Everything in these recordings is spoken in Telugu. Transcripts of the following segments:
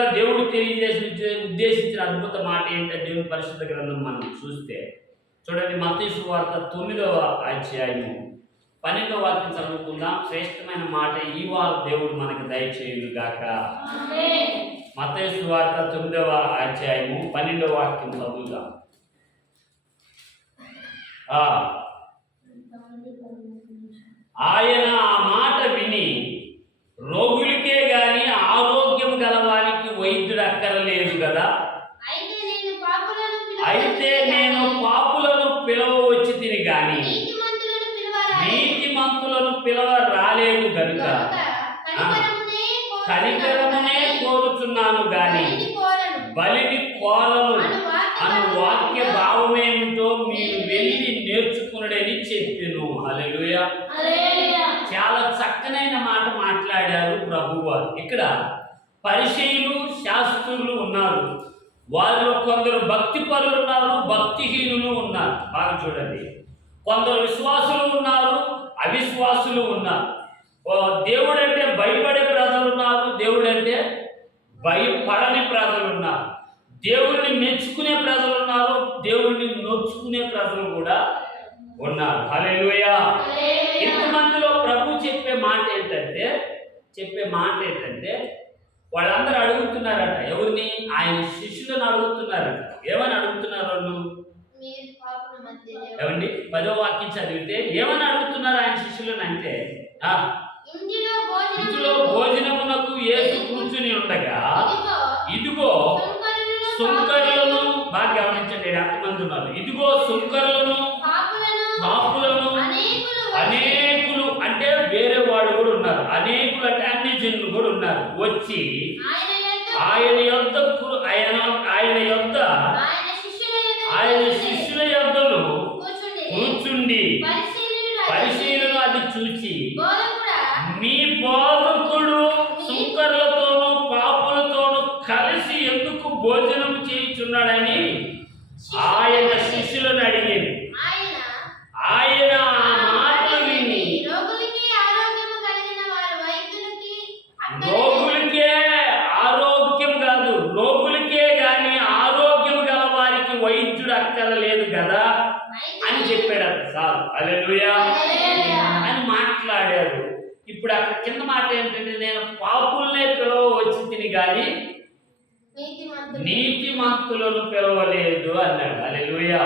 చివరిగా దేవుడు తెలియజేసి ఉద్దేశించిన అద్భుత మాట ఏంటంటే దేవుని పరిశుద్ధ గ్రంథం మనం చూస్తే చూడండి మతీసు వార్త తొమ్మిదవ అధ్యాయము. పన్నెండవ వాక్యం చదువుకుందాం. శ్రేష్టమైన మాట ఈ వారు దేవుడు మనకు దయచేయును గాక మతేసు వార్త తొమ్మిదవ అధ్యాయము పన్నెండవ వాక్యం చదువుదాం. ఆయన ఆ మాట విని రోగులకే గాని ఆరోగ్యం గలవానికి వైద్యుడు అక్కరలేదు కదా అయితే నేను పాపులను అయితే నేను పాపులను పిలవవచ్చి తిని గాని నీతిమంతులను పిలువరా నీతిమంతులను పిలవ రాలేదు గనుక కనికరమునే కోరుచున్నాను. గాని బలిని కోరను. అను వాక్య భావమేమిటో మీరు వెళ్ళి నేర్చుకునడని చెప్పాను. హల్లెలూయా. చాలా చక్కనైన మాట మాట్లాడారు ప్రభువారు. ఇక్కడ పరిచయులు శాస్త్రులు ఉన్నారు. వారిలో కొందరు భక్తి పరులు ఉన్నారు భక్తిహీనులు ఉన్నారు. బాగా చూడండి. కొందరు విశ్వాసులు ఉన్నారు అవిశ్వాసులు ఉన్నారు. దేవుడు అంటే భయపడే ప్రజలు ఉన్నారు దేవుడు అంటే భయపడని ప్రజలు ఉన్నారు. దేవుడిని మెచ్చుకునే ప్రజలు ఉన్నారు దేవుడిని నొచ్చుకునే ప్రజలు కూడా ఉన్నారు. హల్లెలూయా. ఇంతమందిలో ప్రభు చెప్పే మాట ఏంటంటే చెప్పే మాట ఏంటంటే వాళ్ళందరూ అడుగుతున్నారట ఎవరిని? ఆయన శిష్యులను అడుగుతున్నారట. ఏమని అడుగుతున్నారు వాళ్ళు? ఏమండి? పదో వాక్యం చదివితే ఏమని అడుగుతున్నారు ఆయన శిష్యులను అంటే భోజనం భోజనమునకు ఏసు కూర్చుని ఉండగా ఇదిగో సుంకరులను బాగా గమనించండి ఈడ ఎంతమంది ఉన్నారు ఇదిగో సుంకరులను పాపులను పాపులను అనేకులు అంటే వేరే వాళ్ళు కూడా ఉన్నారు. అనేకులు అంటే అన్ని జనులు కూడా ఉన్నారు. వచ్చి ఆయన యొద్ద ఆయన ఆయన ఆయన మీ బోధకుడు సుంకర్లతోనూ పాపులతోనూ కలిసి ఎందుకు భోజనం చేయుచున్నాడని ఆయన శిష్యులను అడిగింది ఆయన మాటలు విని రోగులకి ఆరోగ్యం కాదు రోగులకే గాని ఆరోగ్యం గల వారికి వైద్యుడు అక్కర్లేదు కదా అని చెప్పాడు. Sir hallelujah. అని మాట్లాడారు. ఇప్పుడు అక్కడ కింద మాట ఏంటంటే నేను పాపుల్నే పిలవ వచ్చి తిని కానీ నీతిమంతులు. నీతిమంతులను పిలవలేదు అన్నాడు. అలెలుయా.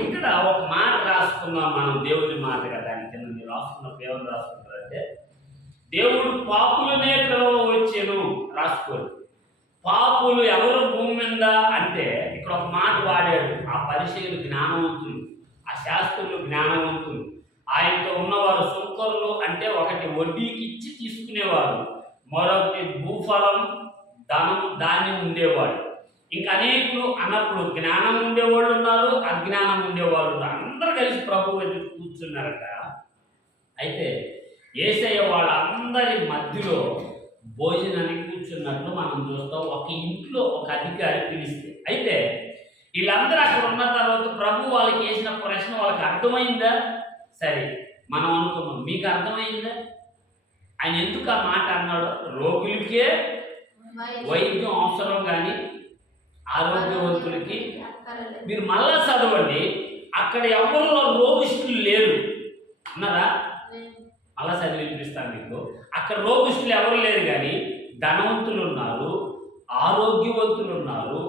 ఇక్కడ ఒక మాట రాసుకున్నాం మనం దేవుని మాట కదా. కింద మీరు రాసుకున్నప్పుడు ఏమని రాసుకుంటారంటే దేవుడు పాపులనే పిలవవచ్చెను రాసుకోరు పాపులు ఎవరు భూమి మీద? అంటే ఇక్కడ ఒక మాట వాడాడు. ఆ పరిచయులు జ్ఞానవంతులు ఆ శాస్త్రులు జ్ఞానవంతులు. ఆయనతో ఉన్నవారు సుంకరులు అంటే ఒకటి వడ్డీకి ఇచ్చి తీసుకునేవారు మరొకటి భూఫలం ధనం ధాన్యం ఉండేవాడు ఇంకా అనేకులు అన్నప్పుడు జ్ఞానం ఉండేవాళ్ళు ఉన్నారు అజ్ఞానం ఉండేవాళ్ళు ఉన్నారు. అందరూ కలిసి ప్రభు ఎదురు కూర్చున్నారట. అయితే ఏసయ్య వాళ్ళందరి మధ్యలో భోజనానికి కూర్చున్నట్లు మనం చూస్తాం. ఒక ఇంట్లో ఒక అధికారి పిలిస్తే. అయితే వీళ్ళందరూ అక్కడ ఉన్న తర్వాత ప్రభు వాళ్ళకి వేసిన ప్రశ్న వాళ్ళకి అర్థమైందా? సరే మనం అనుకున్నాం మీకు అర్థమైందా? ఆయన ఎందుకు ఆ మాట అన్నాడు? రోగులకే వైద్యం అవసరం కానీ ఆరోగ్యవంతులకి. మీరు మళ్ళా చదవండి అక్కడ ఎవరు రోగిష్ఠులు లేరు. అన్నారా? అలా చదివి వినిపిస్తాను మీకు. అక్కడ రోగిష్ఠులు ఎవరు లేరు కానీ ధనవంతులు ఉన్నారు ఆరోగ్యవంతులు ఉన్నారు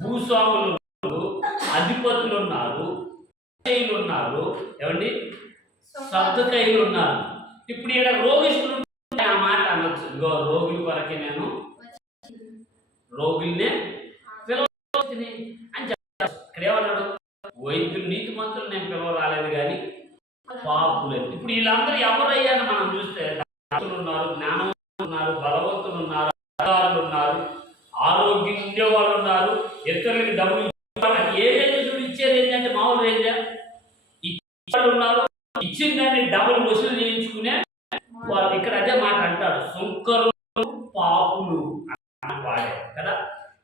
భూస్వాములు ఉన్నారు అధిపతులు ఉన్నారు ఉన్నారు ఏమండి? సర్దుకైలు ఉన్నారు ఇప్పుడు ఇక్కడ రోగిష్ఠులు ఆ మాట అనొచ్చు. ఇంకో రోగుల కొరకే నేను రోగుల్నే పిలవని అని చెప్తారు ఇక్కడ ఏమన్నాడు? వైద్యులు నీతి మంత్రులు నేను పిలవరాలేదు కానీ పాపులేదు ఇప్పుడు వీళ్ళందరూ ఎవరయ్యాని మనం చూస్తే ఉన్నారు జ్ఞానం ఉన్నారు బలవంతులు ఉన్నారు అధికారులు ఉన్నారు ఆరోగ్యం ఉండేవాళ్ళు ఉన్నారు ఇతరులకి డబ్బులు ఇచ్చిన దాన్ని డబ్బులు వసూలు చేయించుకునే వాళ్ళు ఇక్కడ అదే మాట అంటాడు సుంకరు పాపులు అని వాడారు కదా?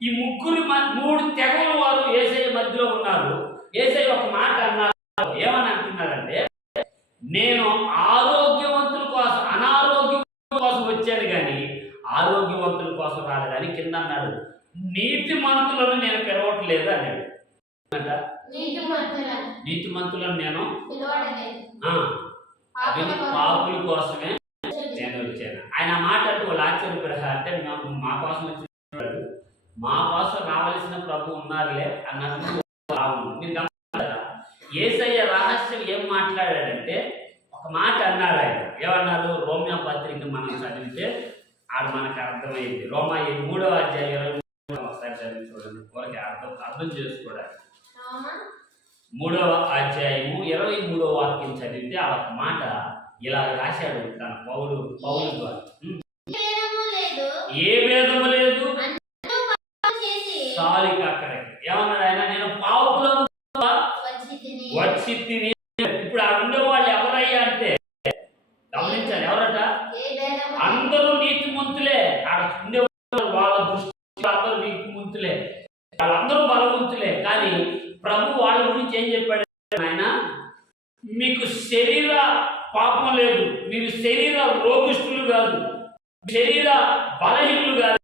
ఈ ముగ్గురు మూడు తెగల వారు ఏసఐ మధ్యలో ఉన్నారు. ఏసఐ ఒక మాట అన్నారు. ఏమని అంటున్నారంటే నేను ఆరోగ్యవంతుల కోసం అనారోగ్యం కోసం వచ్చాను కానీ ఆరోగ్యవంతుల కోసం రాలేదు. కానీ కింద అన్నాడు. నీతి మంతులను నేను పిలవట్లేదు అన్నాడు. అంట నీతిమంతులను. నీతిమంతులను నేను అది పాపుల కోసమే నేను వచ్చాను. ఆయన మాట అంటే వాళ్ళు ఆశ్చర్యపడారు అంటే మేము మా కోసం వచ్చినాడు మా కోసం రావాల్సిన ప్రభు ఉన్నారులే అన్నట్టు మీరు గమనించారా? ఏసయ్య రహస్యం ఏం మాట్లాడాడంటే ఒక మాట అన్నాడు ఆయన. ఏమన్నారు? రోమియో పత్రిక మనం చదివితే ఆడ మనకు అర్థమైంది. రోమా ఈ మూడవ అధ్యాయం ఇరవై ఒకసారి చదివి చూడండి. వాళ్ళకి అర్థం అర్థం చేసుకోవడానికి. మూడవ అధ్యాయము ఇరవై మూడవ వాక్యం చదివితే ఆ ఒక మాట ఇలా రాశాడు తన పౌలు పౌలు ద్వారా. ఏ భేదము లేదు. పాపం సాలిక అక్కడికి. ఏమన్నాడు ఆయన? నేను పాపులను వచ్చి తిని ఇప్పుడు ఆ ఉండే వాళ్ళు ఎవరయ్యా అంటే? గమనించాలి ఎవరట? అందరూ నీతిమంతులే ఆడ ఉండే వాళ్ళ దృష్టి అందరూ నీతిమంతులే వాళ్ళందరూ బలవంతులే. కానీ ప్రభు వాళ్ళ గురించి ఏం చెప్పాడు? ఆయన మీకు శరీర పాపం లేదు. మీరు శరీర రోగిష్ఠులు కాదు. శరీర బలహీనులు కాదు.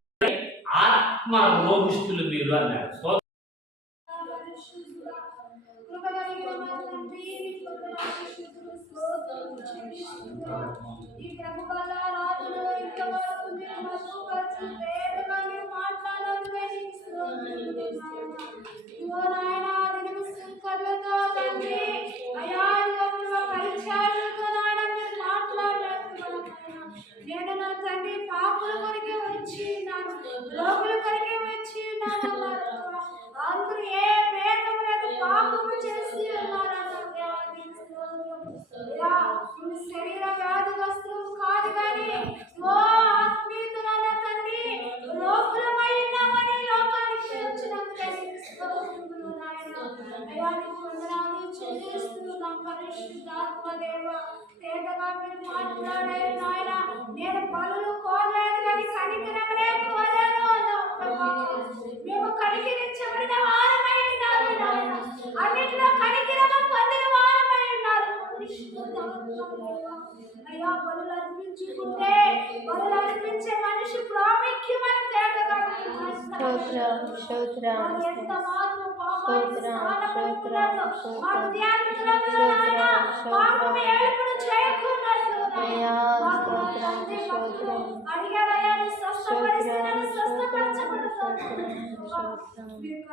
ఆత్మ రోగిష్ఠులు మీరు అన్నాడు. ఈ ప్రభుత్వాల పాపము చేసి ఉన్నారు అన్నారు నువ్వు శరీర వ్యాధిగ్రస్తులు కాదు కానీ ఓ ఆత్మీయుతులైన తండ్రి రోగులమై ఉన్నామని లోకానికి వచ్చినందుకే స్తోత్రములు నాయనా. అయ్యా, నీకు వందనాలు చెల్లిస్తున్నాం పరిశుద్ధాత్మ దేవ తేటగా మీరు మాట్లాడే నాయన నేను బలులు కోరలేదు కానీ కనికరమనే కోరాను మేము కనికరించబడిన వారమై కనికరమ పొందిన వారమై ఉన్నారు. అయ్యా బలులు అర్పించుకుంటే బలులు అర్పించే మనిషి ప్రాముఖ్యమైన తేటగా మీరు స్తోత్రం స్తోత్రం అది ఎంత మాత్రం పాపానికి స్తోత్రం,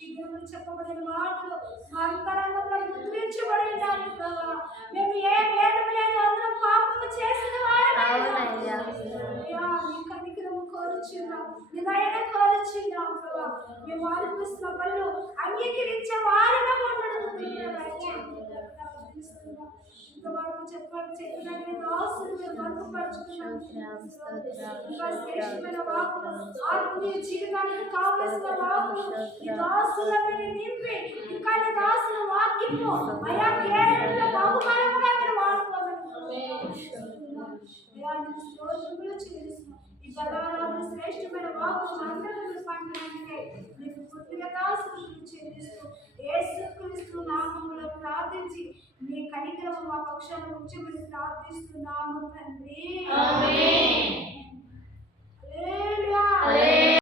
ఈ దినమున చెప్పబడిన మాటలు మా అంతరంగంలో ముద్రించబడి ఉండాలి ప్రభా మేము ఏ భేదం లేదు అందరం పాపము చేసిన వారమే నీ కనికరము కోరుచున్నాం నీ కోరుచున్నాం ప్రభా మేము ఆలపిస్తున్న పనులు అంగీకరించే వారుగా ఉండడం చెప్పినట్లు దాసులు శ్రేష్టమైన వాకు ఆత్మీయ జీవితానికి కావలసిన వాకు ఈ దాసులను నింపి ఇంకా నీ దాసుల వాక్యము అయా కేరళ బహుమానంగా మీరు వాడుకోవాలి స్తోత్రములు ఈ బలవరాలు శ్రేష్టమైన వాకు అందరూ పండడానికి మీకు పూర్తిగా దాసులు చెల్లిస్తూ ఏసుక్రీస్తు ప్రార్థించి కనికరము మా పక్షాన ఉంచమని ప్రార్థిస్తున్నాము తండ్రి.